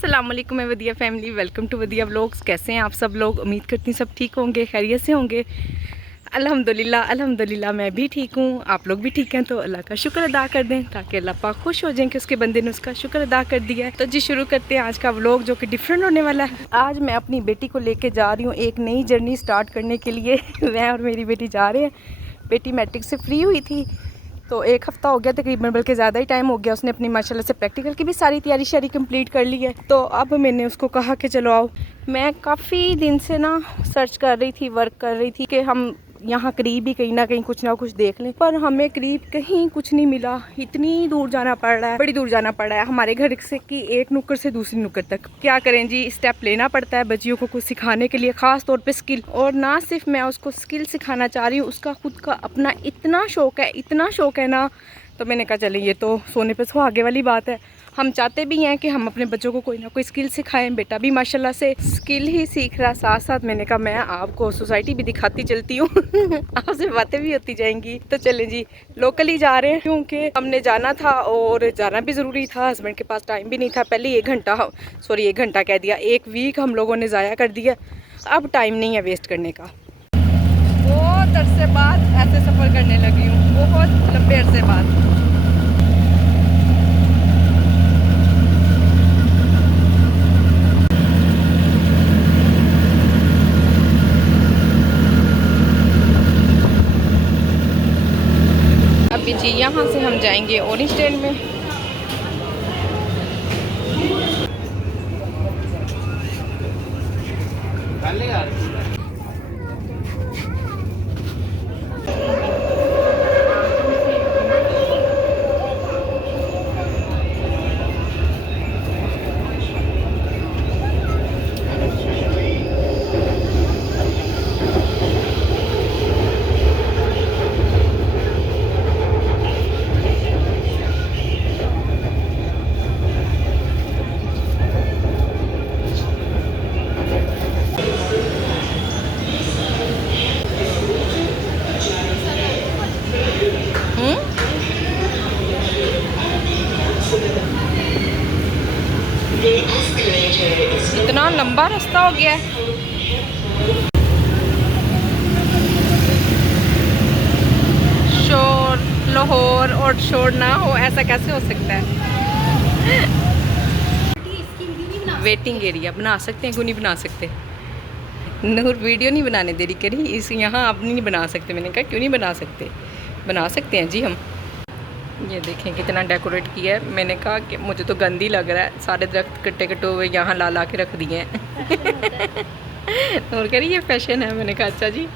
अस्सलाम वालेकुम मैं वदिया फैमिली, वेलकम टू वदिया व्लॉग्स। कैसे हैं आप सब लोग? उम्मीद करती हूँ सब ठीक होंगे, खैरियत से होंगे। अल्हम्दुलिल्लाह अल्हम्दुलिल्लाह मैं भी ठीक हूँ। आप लोग भी ठीक हैं तो अल्लाह का शुक्र अदा कर दें ताकि अल्लाह पाक खुश हो जाएं कि उसके बंदे ने उसका शुक्र अदा कर दिया है। तो जी शुरू करते हैं आज का व्लॉग जो कि डिफरेंट होने वाला है। आज मैं अपनी बेटी को लेके जा रही हूँ एक नई जर्नी स्टार्ट करने के लिए। मैं और मेरी बेटी जा रहे हैं। बेटी मैट्रिक से फ्री हुई थी तो एक हफ़्ता हो गया तकरीबन, बल्कि ज़्यादा ही टाइम हो गया। उसने अपनी माशाल्लाह से प्रैक्टिकल की भी सारी तैयारी शारी कंप्लीट कर ली है। तो अब मैंने उसको कहा कि चलो आओ। मैं काफ़ी दिन से ना सर्च कर रही थी, वर्क कर रही थी कि हम यहाँ करीब ही कहीं ना कहीं कुछ ना कुछ देख लें, पर हमें करीब कहीं कुछ नहीं मिला। इतनी दूर जाना पड़ रहा है, बड़ी दूर जाना पड़ रहा है हमारे घर से कि एक नुक्कड़ से दूसरी नुक्कड़ तक। क्या करें जी, स्टेप लेना पड़ता है बच्चियों को कुछ सिखाने के लिए, ख़ास तौर पे स्किल। और ना सिर्फ मैं उसको स्किल सिखाना चाह रही हूँ, उसका खुद का अपना इतना शौक़ है ना। तो मैंने कहा चले ये तो सोने पे सुहागे वाली बात है। हम चाहते भी हैं कि हम अपने बच्चों को कोई ना कोई स्किल सिखाएं। बेटा भी माशाल्लाह से स्किल ही सीख रहा, साथ साथ मैंने कहा मैं आपको सोसाइटी भी दिखाती चलती हूँ। आपसे बातें भी होती जाएंगी। तो चलें जी, लोकली जा रहे हैं क्योंकि हमने जाना था और जाना भी ज़रूरी था। हस्बैंड के पास टाइम भी नहीं था। पहले एक घंटा कह दिया, एक वीक हम लोगों ने ज़ाया कर दिया। अब टाइम नहीं है वेस्ट करने का। बहुत अरसे बाद ऐसे सफ़र करने लगी हूँ, बहुत लंबे अरसे बाद। अभी जी यहाँ से हम जाएंगे ऑरेंज ट्रेन में। इतना लंबा रास्ता हो गया है। शोर लाहौर और शोर ना हो, ऐसा कैसे हो सकता है? वेटिंग एरिया बना सकते हैं, क्यों नहीं बना सकते? नूर वीडियो नहीं बनाने दे रही करी इस, यहाँ आप नहीं बना सकते। मैंने कहा क्यों नहीं बना सकते, बना सकते हैं जी हम। ये देखें कितना डेकोरेट किया है। मैंने कहा कि मुझे तो गंदी लग रहा है, सारे दरख्त कट्टे कट्टे हुए यहाँ ला के रख दिए हैं। और कह रही ये फैशन है। मैंने कहा अच्छा जी।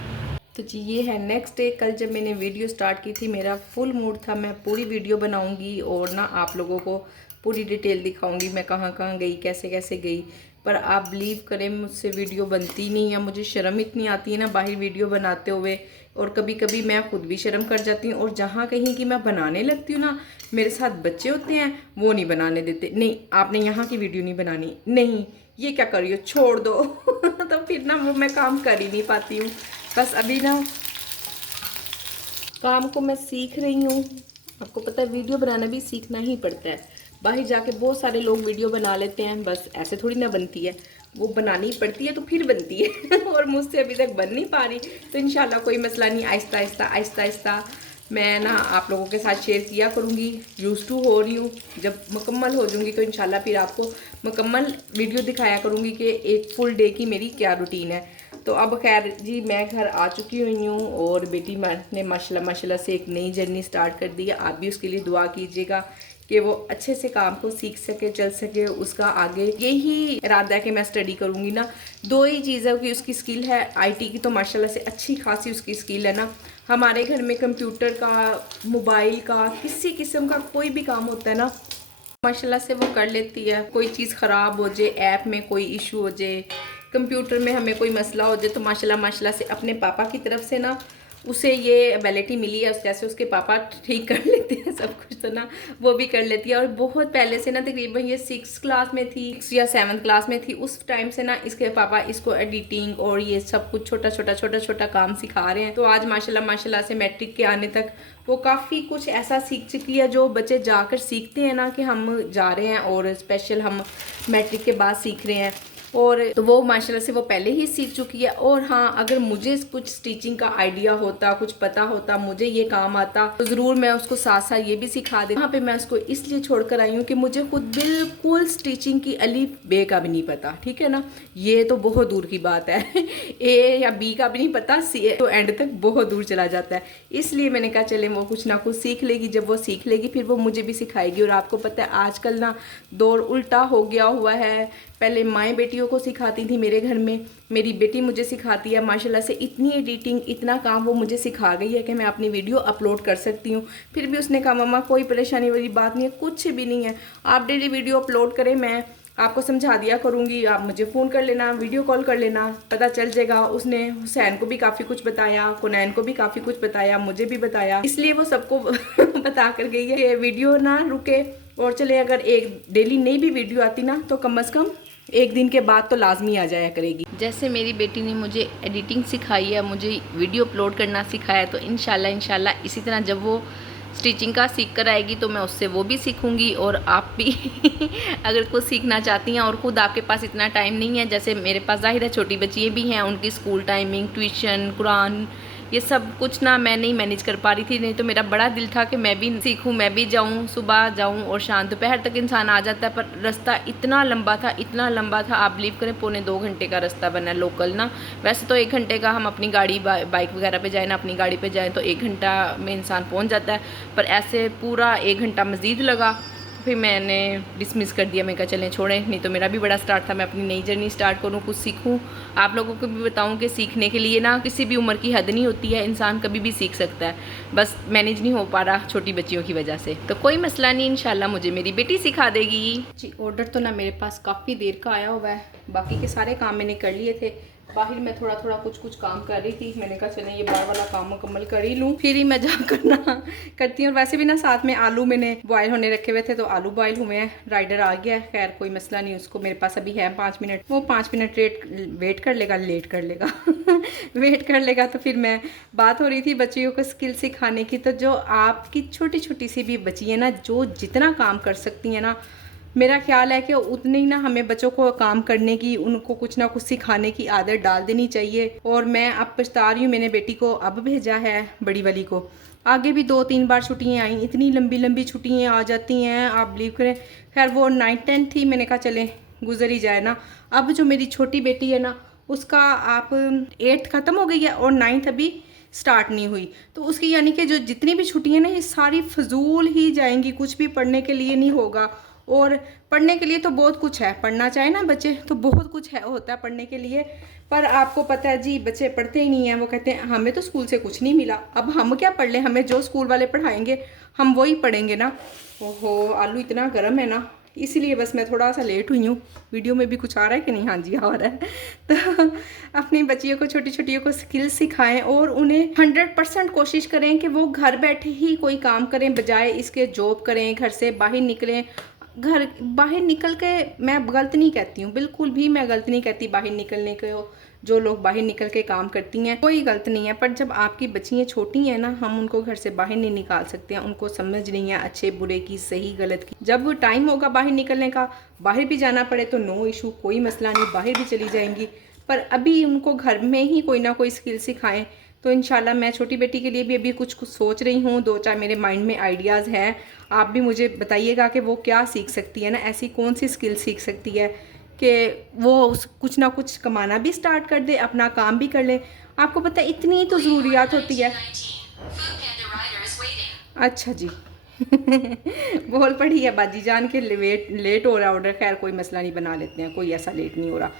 तो जी ये है नेक्स्ट डे। कल जब मैंने वीडियो स्टार्ट की थी मेरा फुल मूड था मैं पूरी वीडियो बनाऊंगी और ना आप लोगों को पूरी डिटेल दिखाऊंगी मैं कहाँ कहाँ गई, कैसे कैसे गई। पर आप बिलीव करें मुझसे वीडियो बनती नहीं है। मुझे शर्म इतनी आती है ना बाहर वीडियो बनाते हुए, और कभी कभी मैं खुद भी शर्म कर जाती हूँ। और जहाँ कहीं की मैं बनाने लगती हूँ ना, मेरे साथ बच्चे होते हैं वो नहीं बनाने देते। नहीं आपने यहाँ की वीडियो नहीं बनानी, नहीं ये क्या कर रही हो, छोड़ दो। तो फिर ना वो मैं काम कर ही नहीं पाती हूँ। बस अभी ना काम को मैं सीख रही हूँ। आपको पता है वीडियो बनाना भी सीखना ही पड़ता है। बाहर जाके बहुत सारे लोग वीडियो बना लेते हैं, बस ऐसे थोड़ी ना बनती है, वो बनानी पड़ती है तो फिर बनती है। और मुझसे अभी तक बन नहीं पा रही। तो इंशाल्लाह कोई मसला नहीं, आहिस्ता आहिस्ता आहिस्ता मैं ना आप लोगों के साथ शेयर किया करूँगी। यूज़ टू हो रही हूँ, जब मुकम्मल हो जाऊँगी तो इंशाल्लाह फिर आपको मुकम्मल वीडियो दिखाया करूँगी कि एक फुल डे की मेरी क्या रूटीन है। तो अब खैर जी मैं घर आ चुकी हुई हूँ और बेटी ने माशाल्लाह से एक नई जर्नी स्टार्ट कर दी है। आप भी उसके लिए दुआ कीजिएगा कि वो अच्छे से काम को सीख सके, चल सके। उसका आगे यही इरादा है कि मैं स्टडी करूँगी ना। दो ही चीज़ है कि उसकी स्किल है आईटी की, तो माशाल्लाह से अच्छी खासी उसकी स्किल है ना। हमारे घर में कंप्यूटर का, मोबाइल का, किसी किस्म का कोई भी काम होता है ना माशाल्लाह से वो कर लेती है। कोई चीज़ ख़राब हो जाए, ऐप में कोई इशू हो जाए, कंप्यूटर में हमें कोई मसला हो जाए, तो माशाल्लाह से अपने पापा की तरफ से ना उसे ये एबिलिटी मिली है, जैसे उसके पापा ठीक कर लेते हैं सब कुछ, तो ना वो भी कर लेती है। और बहुत पहले से ना, तकरीबन ये 6th क्लास में थी, 6 या 7th क्लास में थी, उस टाइम से ना इसके पापा इसको एडिटिंग और ये सब कुछ छोटा छोटा काम सिखा रहे हैं। तो आज माशाल्लाह माशाल्लाह से मैट्रिक के आने तक वो काफ़ी कुछ ऐसा सीख चुकी है जो बच्चे जाकर सीखते हैं ना, कि हम जा रहे हैं और स्पेशल हम मैट्रिक के बाद सीख रहे हैं। और तो वो माशाल्लाह से वो पहले ही सीख चुकी है। और हाँ, अगर मुझे कुछ स्टिचिंग का आइडिया होता, कुछ पता होता, मुझे ये काम आता, तो ज़रूर मैं उसको साथ साथ ये भी सिखा दे। वहाँ पे मैं उसको इसलिए छोड़कर आई हूँ कि मुझे खुद बिल्कुल स्टिचिंग की अलिफ बे का भी नहीं पता, ठीक है ना, ये तो बहुत दूर की बात है। ए या बी का भी नहीं पता, सी तो एंड तक बहुत दूर चला जाता है। इसलिए मैंने कहा चले वो कुछ ना कुछ सीख लेगी, जब वो सीख लेगी फिर वो मुझे भी सिखाएगी। और आपको पता है आजकल ना दौर उल्टा हो गया हुआ है। पहले माएँ बेटियों को सिखाती थी, मेरे घर में मेरी बेटी मुझे सिखाती है। माशाल्लाह से इतनी एडिटिंग, इतना काम वो मुझे सिखा गई है कि मैं अपनी वीडियो अपलोड कर सकती हूँ। फिर भी उसने कहा मम्मा कोई परेशानी वाली बात नहीं है, कुछ भी नहीं है, आप डेली वीडियो अपलोड करें, मैं आपको समझा दिया करूँगी, आप मुझे फ़ोन कर लेना, वीडियो कॉल कर लेना, पता चल जाएगा। उसने हुसैन को भी काफ़ी कुछ बताया, कुनैन को भी काफ़ी कुछ बताया, मुझे भी बताया, इसलिए वो सबको बता कर गई है कि वीडियो ना रुके। और चले अगर एक डेली नहीं भी वीडियो आती ना, तो कम से कम एक दिन के बाद तो लाजमी आ जाया करेगी। जैसे मेरी बेटी ने मुझे एडिटिंग सिखाई है, मुझे वीडियो अपलोड करना सिखाया है, तो इंशाल्लाह इसी तरह जब वो स्टिचिंग का सीख कर आएगी तो मैं उससे वो भी सीखूंगी। और आप भी अगर कुछ सीखना चाहती हैं और ख़ुद आपके पास इतना टाइम नहीं है, जैसे मेरे पास ज़ाहिर है छोटी बच्चियाँ भी हैं, उनकी स्कूल टाइमिंग, ट्यूशन, कुरान, ये सब कुछ ना मैं नहीं मैनेज कर पा रही थी। नहीं तो मेरा बड़ा दिल था कि मैं भी सीखूं, मैं भी जाऊं, सुबह जाऊं और शाम दोपहर तक इंसान आ जाता है। पर रास्ता इतना लंबा था, इतना लंबा था, आप बिलीव करें 2.25 घंटे का रास्ता बना है लोकल ना। वैसे तो 1 घंटे का हम अपनी गाड़ी बाइक वगैरह पे जाए ना, अपनी गाड़ी पे जाएँ तो 1 घंटा में इंसान पहुँच जाता है, पर ऐसे पूरा 1 घंटा मज़ीद लगा। फिर मैंने डिसमिस कर दिया, मैं कहा चलें छोड़ें, नहीं तो मेरा भी बड़ा स्टार्ट था, मैं अपनी नई जर्नी स्टार्ट करूँ, कुछ सीखूं, आप लोगों को भी बताऊं कि सीखने के लिए ना किसी भी उम्र की हद नहीं होती है, इंसान कभी भी सीख सकता है, बस मैनेज नहीं हो पा रहा छोटी बच्चियों की वजह से। तो कोई मसला नहीं, इंशाल्लाह मुझे मेरी बेटी सिखा देगी जी। ऑर्डर तो ना मेरे पास काफ़ी देर का आया हुआ है, बाकी के सारे काम मैंने कर लिए थे, बाहर मैं थोड़ा थोड़ा कुछ काम कर रही थी। मैंने कहा चलें ये बाहर वाला काम मुकम्मल कर ही लूँ, फिर ही मैं जा करना करती हूँ। और वैसे भी ना साथ में आलू मैंने बॉयल होने रखे हुए थे, तो आलू बॉयल हुए हैं, राइडर आ गया है, खैर कोई मसला नहीं, उसको मेरे पास अभी है 5 मिनट, वो 5 मिनट वेट कर लेगा, लेट कर लेगा वेट कर लेगा। तो फिर मैं बात हो रही थी बच्चियों को स्किल सिखाने की, तो जो आपकी छोटी छोटी सी भी बच्ची है ना, जो जितना काम कर सकती है ना, मेरा ख्याल है कि उतने ही ना हमें बच्चों को काम करने की, उनको कुछ ना कुछ सिखाने की आदत डाल देनी चाहिए। और मैं अब पछता रही हूँ, मैंने बेटी को अब भेजा है, बड़ी वाली को। आगे भी 2-3 बार छुट्टियाँ आई, इतनी लंबी लंबी छुट्टियाँ आ जाती हैं, आप बिलीव करें। खैर वो 9th 10th थी, मैंने कहा चलें गुजर ही जाए ना। अब जो मेरी छोटी बेटी है ना, उसका आप 8th ख़त्म हो गई है और 9th अभी स्टार्ट नहीं हुई, तो उसकी यानी कि जो जितनी भी छुट्टियाँ ना, ये सारी फजूल ही जाएंगी, कुछ भी पढ़ने के लिए नहीं होगा। और पढ़ने के लिए तो बहुत कुछ है, पढ़ना चाहे ना बच्चे तो बहुत कुछ है होता है पढ़ने के लिए, पर आपको पता है जी बच्चे पढ़ते ही नहीं हैं। वो कहते हैं हमें तो स्कूल से कुछ नहीं मिला, अब हम क्या पढ़ लें, हमें जो स्कूल वाले पढ़ाएंगे हम वही पढ़ेंगे ना। ओहो आलू इतना गर्म है ना, इसीलिए बस मैं थोड़ा सा लेट हुई हूँ। वीडियो में भी कुछ आ रहा है कि नहीं? हाँ जी आ रहा है। तो अपनी बच्चियों को, छोटी छोटियों को स्किल सिखाएं और उन्हें 100% कोशिश करें कि वो घर बैठे ही कोई काम करें, बजाय इसके जॉब करें, घर से बाहर निकलें। घर बाहर निकल के मैं गलत नहीं कहती हूँ, बिल्कुल भी मैं गलत नहीं कहती बाहर निकलने को। जो लोग बाहर निकल के काम करती हैं कोई गलत नहीं है, पर जब आपकी बच्चियाँ छोटी हैं ना, हम उनको घर से बाहर नहीं निकाल सकते हैं, उनको समझ नहीं है अच्छे बुरे की, सही गलत की। जब टाइम होगा बाहर निकलने का, बाहर भी जाना पड़े तो नो इशू, कोई मसला नहीं, बाहर भी चली जाएंगी। पर अभी उनको घर में ही कोई ना कोई स्किल सिखाएं। तो इंशाल्लाह मैं छोटी बेटी के लिए भी अभी कुछ सोच रही हूँ, 2-4 मेरे माइंड में आइडियाज़ हैं। आप भी मुझे बताइएगा कि वो क्या सीख सकती है ना, ऐसी कौन सी स्किल सीख सकती है कि वो कुछ ना कुछ कमाना भी स्टार्ट कर दे, अपना काम भी कर ले। आपको पता है इतनी तो ज़रूरियात होती है। अच्छा जी बोल पड़ी है बाजी जान के लेट हो रहा ऑर्डर, खैर कोई मसला नहीं, बना लेते हैं, कोई ऐसा लेट नहीं हो रहा।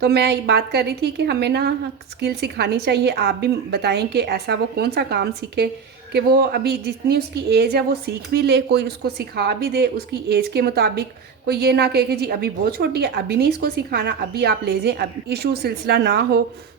तो मैं बात कर रही थी कि हमें ना स्किल सिखानी चाहिए। आप भी बताएं कि ऐसा वो कौन सा काम सीखे कि वो अभी जितनी उसकी एज है वो सीख भी ले, कोई उसको सिखा भी दे उसकी एज के मुताबिक। कोई ये ना कहे कि जी अभी बहुत छोटी है, अभी नहीं इसको सिखाना, अभी आप ले जाएं, अब इशू सिलसिला ना हो।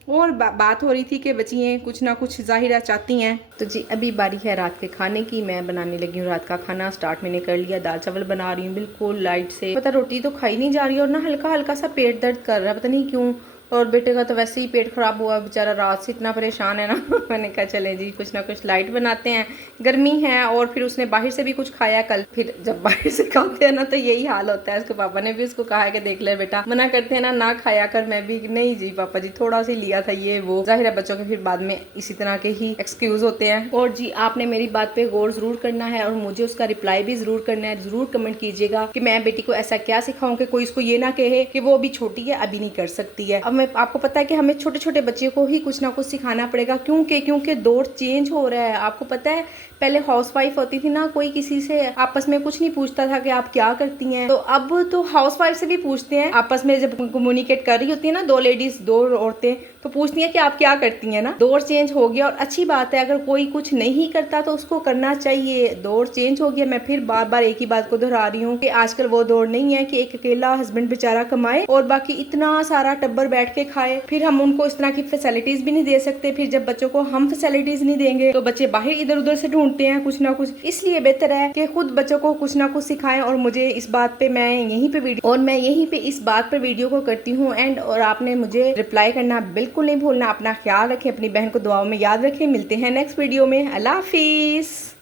और बात हो रही थी कि बच्चियाँ कुछ ना कुछ ज़ाहिरा चाहती हैं। तो जी अभी बारी है रात के खाने की। मैं बनाने लगी हूँ रात का खाना। स्टार्ट मैंने कर लिया, दाल चावल बना रही हूँ बिल्कुल लाइट से। पता रोटी तो खाई नहीं जा रही और ना हल्का हल्का सा पेट दर्द कर रहा है, पता नहीं क्यों। और बेटे का तो वैसे ही पेट खराब हुआ, बेचारा रात से इतना परेशान है ना। मैंने कहा चले जी कुछ ना कुछ लाइट बनाते हैं, गर्मी है। और फिर उसने बाहर से भी कुछ खाया कल। फिर जब बाहर से खाते हैं ना तो यही हाल होता है। उसके पापा ने भी उसको कहा है कि देख ले बेटा, मना करते हैं ना खाया कर। मैं भी नहीं जी पापा जी थोड़ा सा लिया था ये वो। जाहिर है बच्चों के फिर बाद में इसी तरह के ही एक्सक्यूज होते हैं। और जी आपने मेरी बात पे गौर जरूर करना है और मुझे उसका रिप्लाई भी जरूर करना है। जरूर कमेंट कीजिएगा कि मैं बेटी को ऐसा क्या सिखाऊं कि कोई इसको ये ना कहे कि वो अभी छोटी है, अभी नहीं कर सकती है। अब मैं आपको पता है कि हमें छोटे छोटे बच्चे को ही कुछ ना कुछ सिखाना पड़ेगा, क्योंकि दौर चेंज हो रहा है। आपको पता है पहले हाउसवाइफ होती थी ना, कोई किसी से आपस में कुछ नहीं पूछता था कि आप क्या करती हैं। तो अब तो हाउसवाइफ से भी पूछते हैं आपस में, जब कम्युनिकेट कर रही होती है ना दो लेडीज, दो औरतें, तो पूछती हैं कि आप क्या करती हैं ना। दौर चेंज हो गया और अच्छी बात है, अगर कोई कुछ नहीं करता तो उसको करना चाहिए। दौर चेंज हो गया। मैं फिर बार बार एक ही बात को दोहरा रही हूँ कि आजकल वो दौर नहीं है कि एक अकेला हस्बैंड बेचारा कमाए और बाकी इतना सारा टब्बर बैठ के खाए। फिर हम उनको इस तरह की फैसिलिटीज भी नहीं दे सकते। फिर जब बच्चों को हम फैसिलिटीज नहीं देंगे तो बच्चे बाहर इधर उधर से ढूंढते हैं कुछ ना कुछ। इसलिए बेहतर है कि खुद बच्चों को कुछ ना कुछ सिखाएं। और मुझे इस बात पे मैं यहीं पे इस बात पर वीडियो को करती हूँ एंड। और आपने मुझे रिप्लाई करना बिल्कुल नहीं भूलना। अपना ख्याल रखें, अपनी बहन को दुआओं में याद रखें। मिलते हैं नेक्स्ट वीडियो में। अल्लाह हाफिज।